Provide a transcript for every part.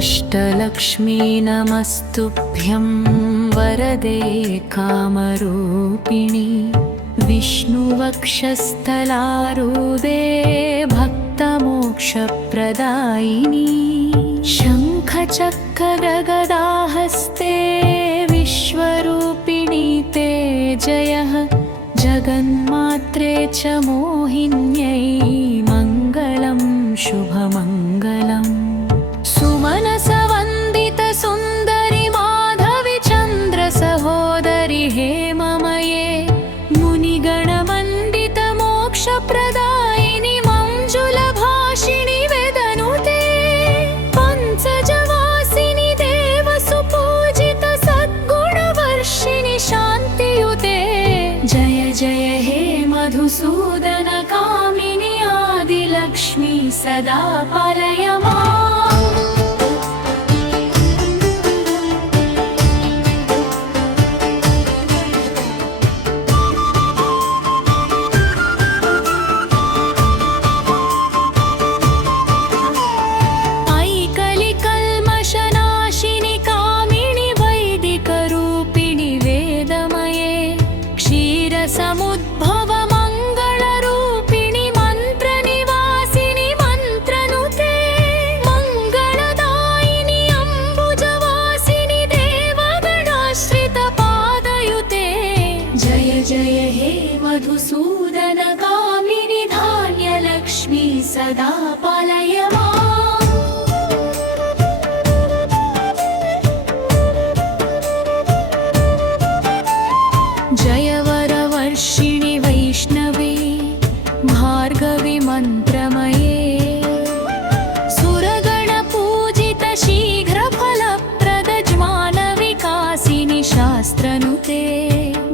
अष्टलक्ष्मी नमस्तुभ्यं वरदे कामरूपिणि विष्णुवक्षस्थलारूढे भक्तमोक्षप्रदायिनि शङ्खचक्रगदाहस्ते विश्वरूपिणि ते जयः जगन्मात्रे च मोहिन्यै मङ्गलं शुभमङ्गलम् सुमनसवन्दित सुन्दरि माधवि चन्द्र सहोदरि हेममये मुनिगणमण्डित मोक्षप्रदायिनि मञ्जुलभाषिणि वेदनुते पञ्चजवासिनि देवसुपूजित सद्गुणवर्षिणि शान्तियुते जय जय हे मधुसूदन कामिनि आदिलक्ष्मी सदा पालय माम् समुद्भव मंगलरूपिणि मंत्रनिवासिनि मंत्रनुते मंगलदायिनि अंबुजवासिनि देवगणाश्रित पादयुते जय जय हे मधुसूदन कामिनि धान्यलक्ष्मी सदा पालय माम् जय वर्षिणि वैष्णवे भार्गवी मन्त्रमये सुरगणपूजित शीघ्रफलप्रद ज्ञानविकासिनि शास्त्रनुते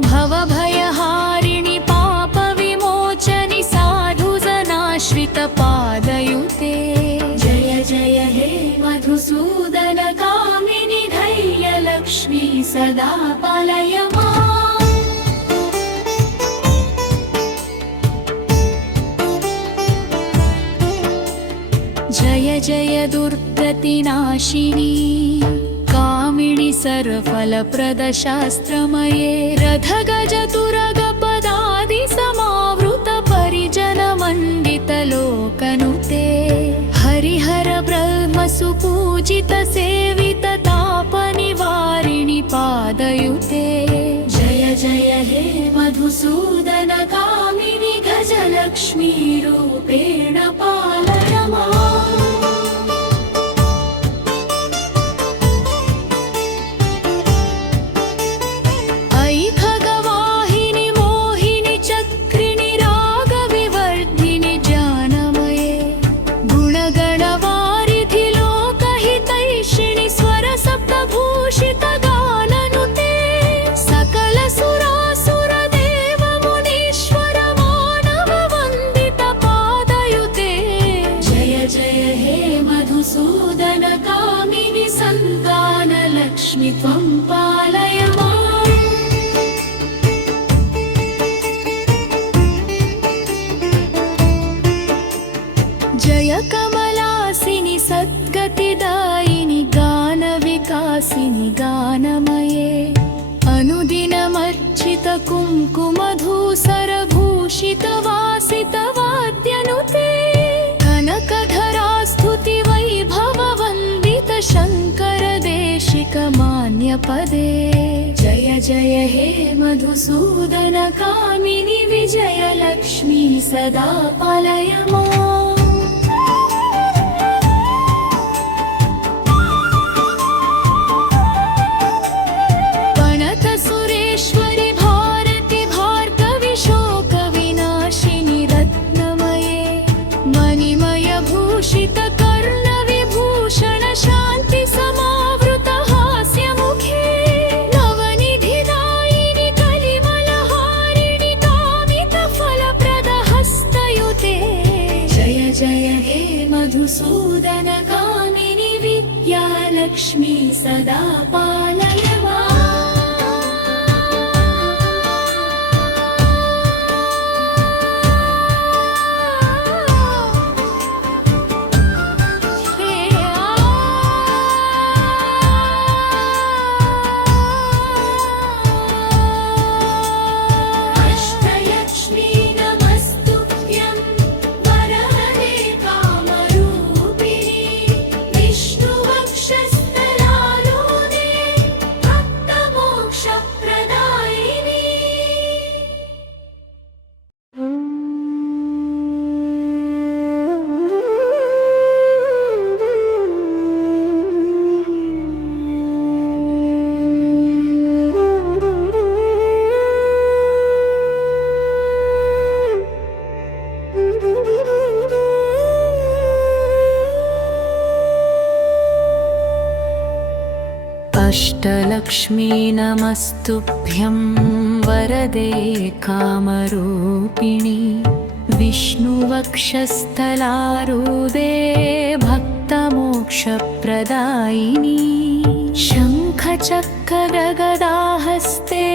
भवभयहारिणि पापविमोचनि साधुजनाश्रित पादयुते जय जय हे मधुसूदन कामिनि धैर्यलक्ष्मी सदा पालय माम् जय जय दुर्गतिनाशिनी कामिनि सर्वफलप्रद शास्त्रमये रथगजतुरगपदादि समावृत परिजनमण्डित लोकनुते हरिहर ब्रह्म सुपूजित सेवित तापनिवारिणि पादयुते जय जय हे मधुसूदन कामिनि गजलक्ष्मी रूपेण पालय माम् मधुसूदन कामिनि सन्तानलक्ष्मी त्वं पालय माम् जय कमलासिनि सद्गतिदायिनि गानविकासिनि गानमये अनुदिनमर्चित कुङ्कुमधूसरभूषित वासित वाद्यनुते कनकधरा स्तुति वैभव वन्दित शङ्कर देशिक मान्यपदे जय जय हे मधुसूदन कामिनि विजयलक्ष्मी सदा पालय माम् सुरेश्वरि भारति भार्गवि शोकविनाशिनि रत्नमये मणिमय भूषित कर्णविभूषण शान्ति समावृत हास्यमुखे नवनिधिदायिनि कलिमलहारिणि कामित फलप्रद हस्तयुते जय लक्ष्मी नमस्तुभ्यं वरदे कामरूपिणि विष्णुवक्षस्थलारूढे भक्तमोक्षप्रदायिनि शङ्खचक्रगदाहस्ते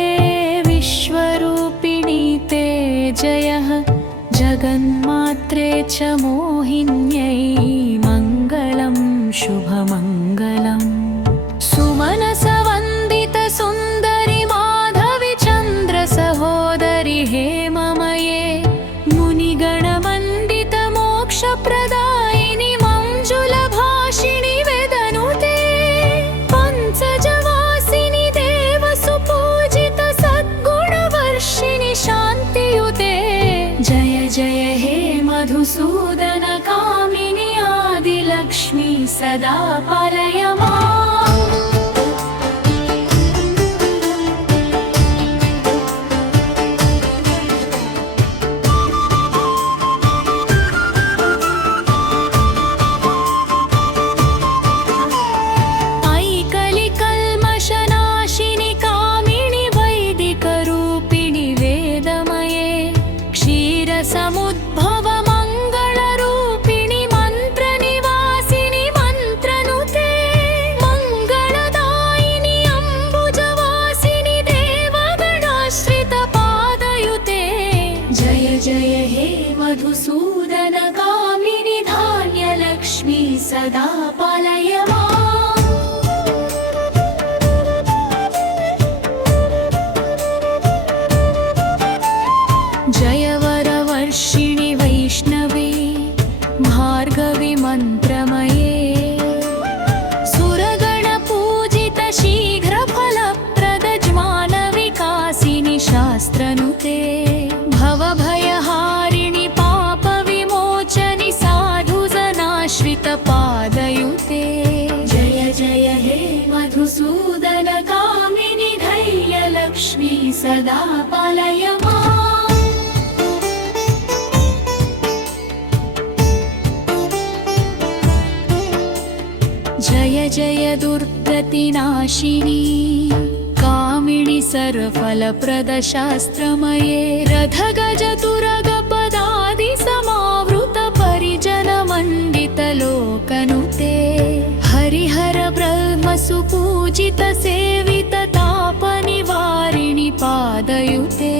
विश्वरूपिणि ते जयः जगन्मात्रे च मोहिन्यै मङ्गलं शुभमङ्गलम् सुमनसवन्दित सुन्दरि माधवि चन्द्र सहोदरि हेममये मुनिगणमण्डित मोक्षप्रदायिनि मञ्जुलभाषिणि वेदनुते पञ्चजवासिनि देवसुपूजित सद्गुणवर्षिणि शान्तियुते जय जय हे मधुसूदन कामिनि आदिलक्ष्मी सदा पालय माम् समुद्भव मङ्गलरूपिणि मन्त्रनिवासिनि मन्त्रनुते मङ्गलदायिनि अम्बुजवासिनि देवगणाश्रितपादयुते जय जय हे मधुसूदन कामिनि धान्यलक्ष्मी सदा पालय माम् जय वर्षिणि वैष्णवी भार्गवी मन्त्रमये सुरगणपूजित शीघ्रफलप्रद ज्ञानविकासिनि शास्त्रनुते भवभयहारिणि पापविमोचनि साधुजनाश्रितपादयुते जय जय हे मधुसूदन कामिनि धैर्यलक्ष्मी सदा पालय माम् जय जय दुर्गतिनाशिनी कामिनि सर्वफलप्रदशास्त्रमये रथगजतुरगपदादि समावृत परिजनमण्डितलोकनुते हरिहर ब्रह्मसुपूजित सेवित तापनिवारिणि पादयुते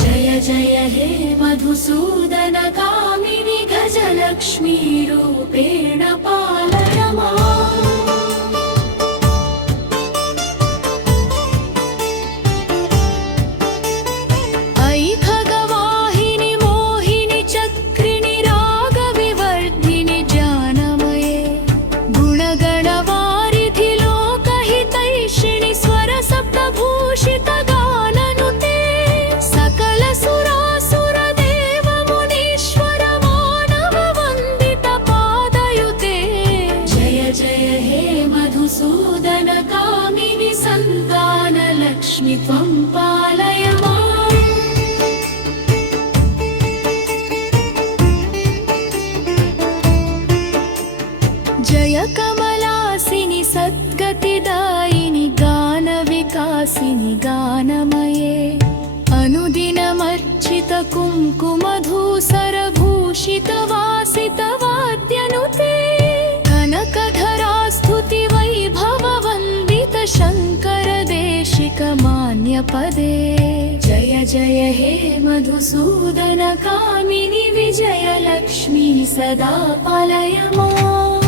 जय जय हे मधुसूदन कामिनि गजलक्ष्मी रूपेण पालय माम् मधुसूदन कामिनि सन्तानलक्ष्मि त्वं पालय माम् जय कमलासिनि सद्गतिदायिनि गानविकासिनि गानमये अनुदिनमर्चित कुङ्कुमधूसरभूषित वासितवाद्यनुते कनकधरा स्तुति वैभववन्दित शङ्कर देशिक मान्यपदे जय जय हे मधुसूदन कामिनि विजयलक्ष्मी सदा पालय माम्